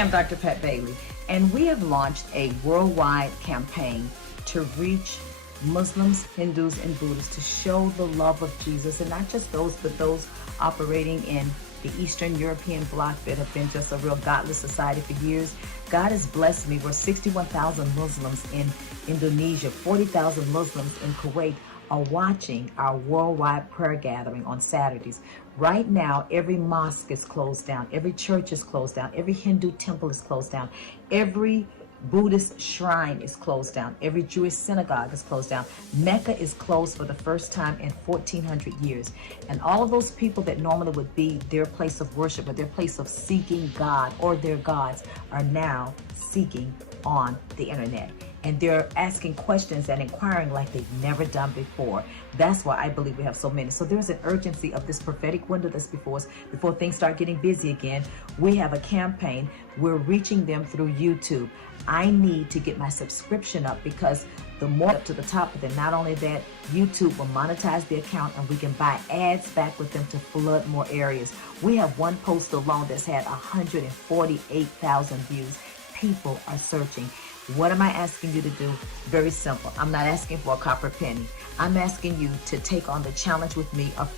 am Dr. Pat Bailey, and we have launched a worldwide campaign to reach Muslims, Hindus, and Buddhists to show the love of Jesus, and not just those, but those operating in the Eastern European bloc that have been just a real godless society for years. God has blessed me. We're 61,000 Muslims in Indonesia, 40,000 Muslims in Kuwait are watching our worldwide prayer gathering on Saturdays. Right now, every mosque is closed down, every church is closed down, every Hindu temple is closed down, every Buddhist shrine is closed down, every Jewish synagogue is closed down. Mecca is closed for the first time in 1400 years. And all of those people that normally would be their place of worship or their place of seeking God or their gods are now seeking on the internet. And they're asking questions and inquiring like they've never done before. That's why I believe we have so many. So there's an urgency of this prophetic window that's before us, before things start getting busy again. We have a campaign. We're reaching them through YouTube. I need to get my subscription up, because the more up to the top, but then not only that, YouTube will monetize the account and we can buy ads back with them to flood more areas. We have one post alone that's had 148,000 views. People are searching. What am I asking you to do? Very simple. I'm not asking for a copper penny. I'm asking you to take on the challenge with me of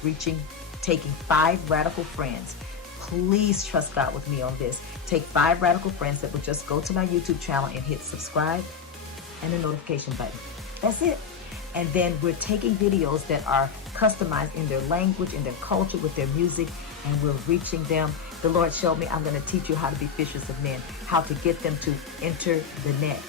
taking 5 radical friends. Please trust God with me on this. Take 5 radical friends that will just go to my YouTube channel and hit subscribe and the notification button. That's it. And then we're taking videos that are customized in their language, in their culture, with their music, and we're reaching them. The Lord showed me I'm going to teach you how to be fishers of men, how to get them to enter the net,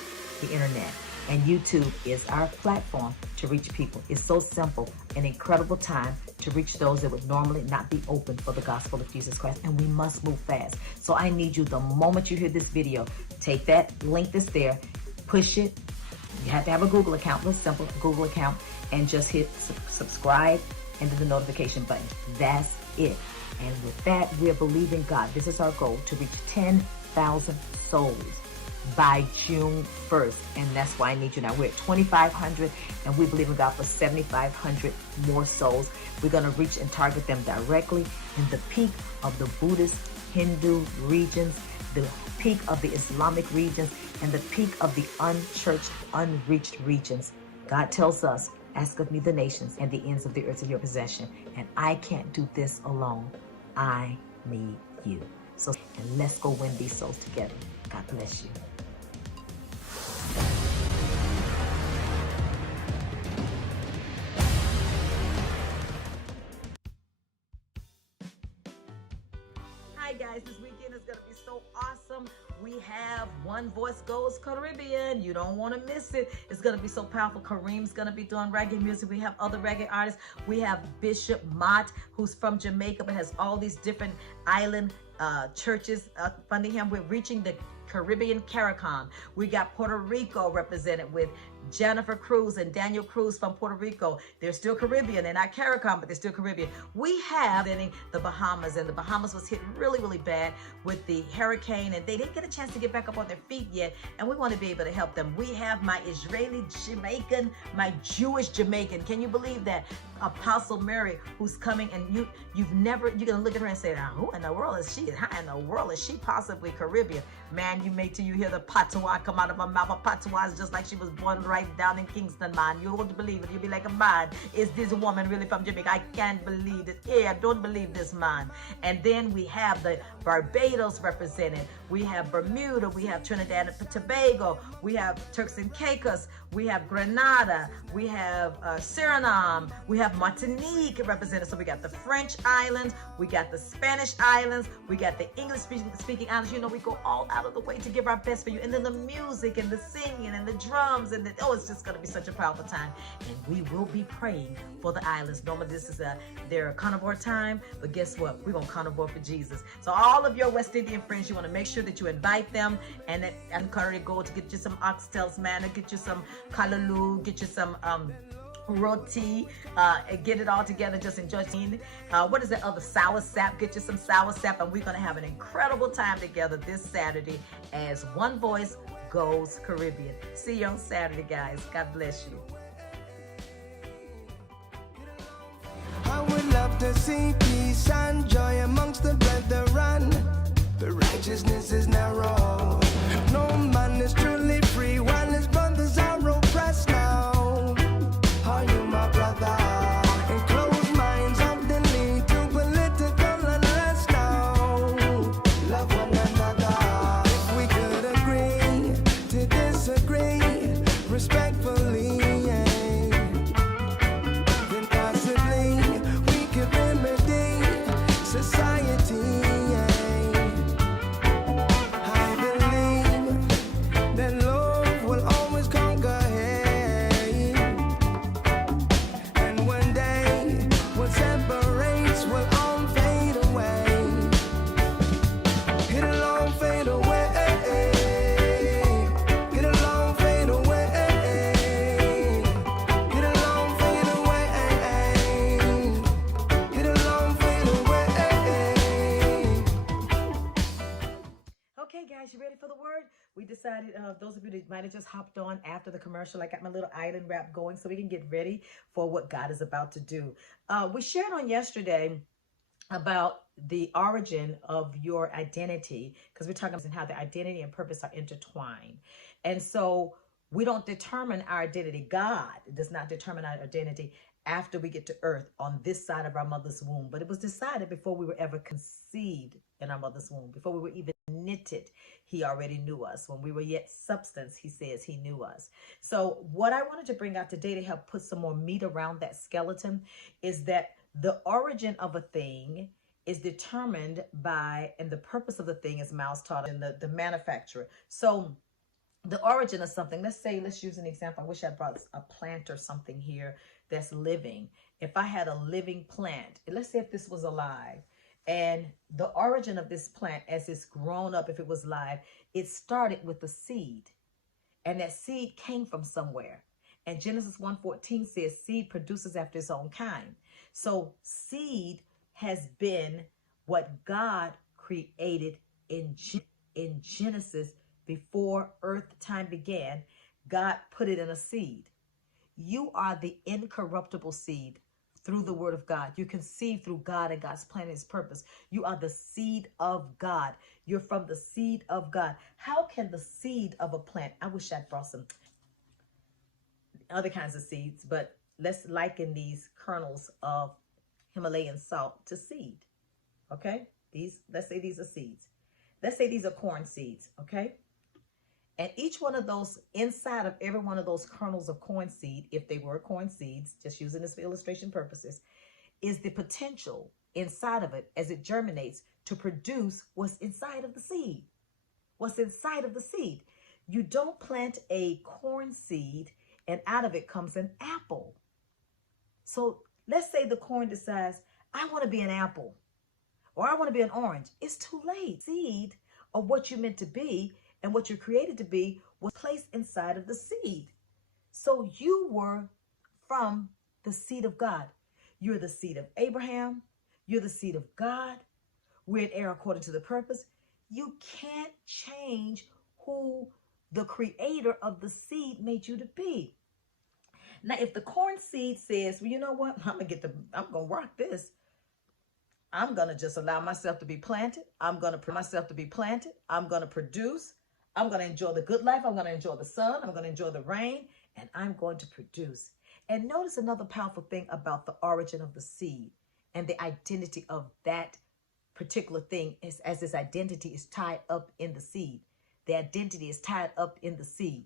the internet. And YouTube is our platform to reach people. It's so simple, an incredible time to reach those that would normally not be open for the gospel of Jesus Christ. And we must move fast. So I need you, the moment you hear this video, take that link that's there, push it. You have to have a Google account, real simple Google account, and just hit subscribe and then the notification button. That's it. And with that, we're believing God. This is our goal, to reach 10,000 souls by June 1st. And that's why I need you now. We're at 2,500 and we believe in God for 7,500 more souls. We're going to reach and target them directly in the peak of the Buddhist, Hindu regions, the peak of the Islamic regions, and the peak of the unchurched, unreached regions. God tells us, ask of me the nations and the ends of the earth in your possession. And I can't do this alone. I need you. So, and let's go win these souls together. God bless you. Hi guys, this weekend is going to be so awesome. We have One Voice Goes Caribbean. You don't want to miss it. It's going to be so powerful. Kareem's going to be doing reggae music. We have other reggae artists. We have Bishop Mott, who's from Jamaica but has all these different island churches funding him. We're reaching the Caribbean CARICOM. We got Puerto Rico represented with Jennifer Cruz and Daniel Cruz from Puerto Rico. They're still Caribbean. They're not CARICOM, but they're still Caribbean. We have the Bahamas, and the Bahamas was hit really, really bad with the hurricane, and they didn't get a chance to get back up on their feet yet, and we want to be able to help them. We have my Israeli Jamaican, my Jewish Jamaican. Can you believe that? Apostle Mary, who's coming, and you're gonna look at her and say, now, who in the world is she? How in the world is she possibly Caribbean? Man, you make till you hear the patois come out of her mouth. A patois is just like she was born right down in Kingston, man. You won't believe it. You'll be like, man, is this woman really from Jamaica? I can't believe it. Yeah, I don't believe this, man. And then we have the Barbados represented. We have Bermuda. We have Trinidad and Tobago. We have Turks and Caicos. We have Grenada. We have Suriname. We have Martinique represented. So we got the French islands. We got the Spanish islands. We got the English speaking islands. You know, we go all out of the way to give our best for you. And then the music and the singing and the drums and it's just going to be such a powerful time. And we will be praying for the islands. Normally this is their carnivore time, but guess what? We're going to carnivore for Jesus. So all of your West Indian friends, you want to make sure that you invite them, and encourage you go to get you some oxtails, man, or get you some kalaloo, get you some roti, and get it all together. Just enjoy. What is that other sour sap? Get you some sour sap, and we're going to have an incredible time together this Saturday as One Voice Goes Caribbean. See you on Saturday, guys. God bless you. I would love to see peace and joy amongst the brethren. The righteousness is narrow. No man is truly free while his brothers are oppressed now. Are you my brother? And closed minds often lead to political unrest now. Love one another. If we could agree to disagree respectfully, then possibly we could remedy society. I believe that love will always conquer hate, and one day what separates will all fade away. It'll all fade away. It'll all fade away. It'll all fade away. It'll all fade away. Okay, guys, you ready for the word? We decided, those of you that might have just hopped on after the commercial, I got my little island wrap going so we can get ready for what God is about to do. We shared on yesterday about the origin of your identity, because we're talking about how the identity and purpose are intertwined. And so we don't determine our identity. God does not determine our identity after we get to earth on this side of our mother's womb, but it was decided before we were ever conceived in our mother's womb, before we were even knitted. He already knew us. When we were yet substance, he says he knew us. So what I wanted to bring out today to help put some more meat around that skeleton is that the origin of a thing is determined by, and the purpose of the thing, as Miles taught, in the manufacturer. So the origin of something, let's use an example. I wish I brought a plant or something here that's living. If I had a living plant, let's say if this was alive, and the origin of this plant as it's grown up, if it was live, it started with a seed, and that seed came from somewhere. And Genesis 1:14 says seed produces after its own kind. So seed has been what God created in Genesis. Before earth time began, God put it in a seed. You are the incorruptible seed through the word of God. You conceive through God and God's plan and his purpose. You are the seed of God. You're from the seed of God. How can the seed of a plant, I wish I'd brought some other kinds of seeds, but let's liken these kernels of Himalayan salt to seed. Okay? Let's say these are seeds. Let's say these are corn seeds. Okay? And each one of those, inside of every one of those kernels of corn seed, if they were corn seeds, just using this for illustration purposes, is the potential inside of it as it germinates to produce what's inside of the seed. What's inside of the seed. You don't plant a corn seed and out of it comes an apple. So let's say the corn decides, I want to be an apple, or I want to be an orange. It's too late. Seed of what you're meant to be and what you're created to be was placed inside of the seed. So you were from the seed of God. You're the seed of Abraham. You're the seed of God. We're an heir according to the purpose. You can't change who the creator of the seed made you to be. Now, if the corn seed says, well, you know what? I'm going to rock this. I'm going to just allow myself to be planted. I'm going to I'm going to produce. I'm going to enjoy the good life. I'm going to enjoy the sun. I'm going to enjoy the rain. And I'm going to produce. And notice another powerful thing about the origin of the seed and the identity of that particular thing is as this identity is tied up in the seed. The identity is tied up in the seed.